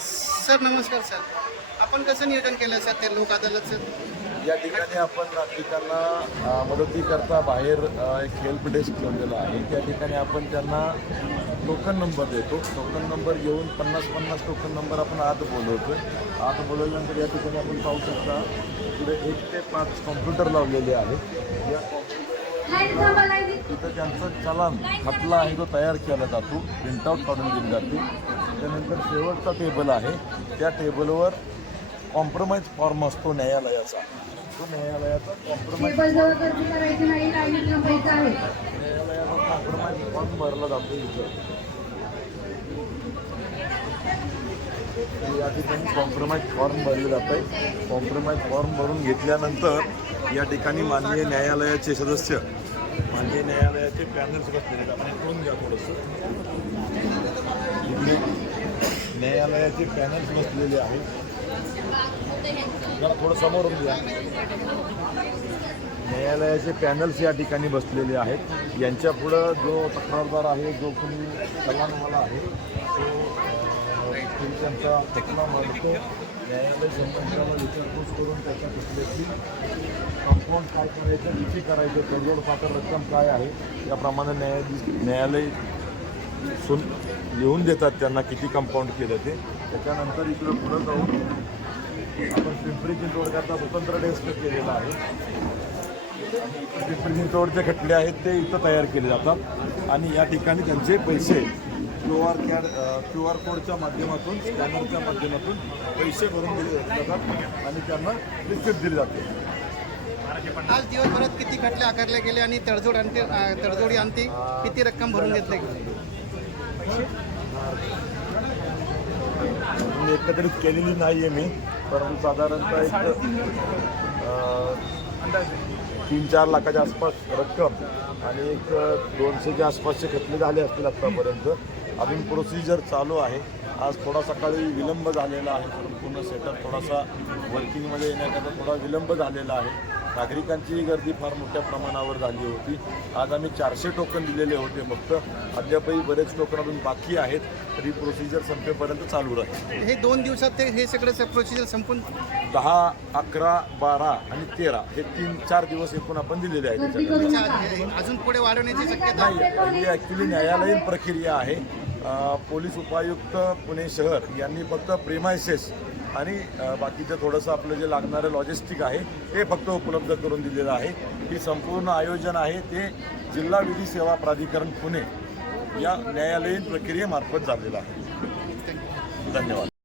Sir नमस्कार sir. आपण कसं नियोजन केलं सर ते लोक अदालतचं या ठिकाणी आपण नागरिकांना मदतीकरता बाहेर एक हेल्प डेस्क ठेवलेला आहे. त्या ठिकाणी आपण त्यांना टोकन नंबर देतो. टोकन नंबर घेऊन पन्नास पन्नास टोकन नंबर आपण आत बोलवतो आत बोलवल्यानंतर या ठिकाणी आपण पाहू शकता पुढे एक ते पाच कॉम्प्युटर लावलेले आहेत. या लाइट तिथं त्यांचं चलान खटला आहे तो तयार केला जातो. प्रिंटआउट काढून दिली जाते. त्यानंतर शेवटचा टेबल आहे. त्या टेबलवर कॉम्प्रोमाइज फॉर्म असतो न्यायालयाचा. तो न्यायालयाचा कॉम्प्रोमाइज न्यायालयाचा कॉम्प्रोमाइज फॉर्म भरला जातो इथं. या ठिकाणी कॉम्प्रोमाइज फॉर्म भरले जात आहे कॉम्प्रोमाइज फॉर्म भरून घेतल्यानंतर या ठिकाणी माननीय न्यायालयाचे सदस्य माननीय न्यायालयाचे पॅनल्स बसलेले आपण इकडून घ्या थोडंसं. न्यायालयाचे पॅनल्स बसलेले आहेत. जरा थोडं समोरून घ्या. न्यायालयाचे पॅनल्स या ठिकाणी बसलेले आहेत. यांच्या पुढं जो तक्रारदार आहे जो कोणी चलानवाला आहे तो तरी त्यांचा तक्रार मांडतो न्यायालय संबंधाला विचारपूस करून त्याच्या कुठल्याची कंपाऊंड काय करायचं किती करायचं तडजोड पात्र रक्कम काय आहे याप्रमाणे न्यायाधीश न्यायालय सुन लिहून देतात त्यांना किती कंपाऊंड केलं ते. त्याच्यानंतर इकडं पुढं जाऊन आपण पिंपरी चिंचवडकरता स्वतंत्र डेस्क केलेला आहे. पिंपरी चिंचवडचे खटले आहेत ते इथं तयार केले जातात. आणि या ठिकाणी त्यांचे पैसे Q R code Q R कोडच्या माध्यमातून स्कॅनरच्या माध्यमातून पैसे भरून दिले जातात आणि त्यांना रिसिप्ट दिली जाते. आज दिवसभरात किती खटले आकारले गेले आणि तडजोड अं, तडजोडी अंती किती रक्कम भरून घेतले? गेले एकत्रित केलेली नाही आहे मी परंतु साधारणतः एक तीन चार लाखाच्या आसपास रक्कम आणि एक दोनशेच्या आसपासचे खटले झाले असतील आत्तापर्यंत अजून प्रोसिजर चालू आहे. आज थोडा सकाळी विलंब झालेला आहे. संपूर्ण सेटअप थोडासा वर्किंगमध्ये येण्याकरता थोडा विलंब झालेला आहे. नागरिकांची गर्दी फार मोठ्या प्रमाणावर झाली होती. आज आम्ही चारशे टोकन दिलेले होते फक्त. अद्यापही बरेच टोकन अजून बाकी आहेत. तरी प्रोसिजर संपेपर्यंत चालू राहील. हे दोन दिवसात ते हे सगळं प्रोसिजर संपून दहा अकरा बारा आणि तेरा हे तीन चार दिवस एकूण आपण दिलेले आहेत. अजून पुढे वाढवण्याची शक्यता नाही ही ॲक्च्युली न्यायालयीन प्रक्रिया आहे. पोलीस उपायुक्त पुणे शहर यांनी फक्त प्रेमायसेस आणि बाकीचं थोडंसं आपलं जे लागणारं लॉजिस्टिक आहे ते फक्त उपलब्ध करून दिलेलं आहे. ही संपूर्ण आयोजन आहे ते जिल्हा विधी सेवा प्राधिकरण पुणे या न्यायालयीन प्रक्रियेमार्फत झालेलं आहे. धन्यवाद.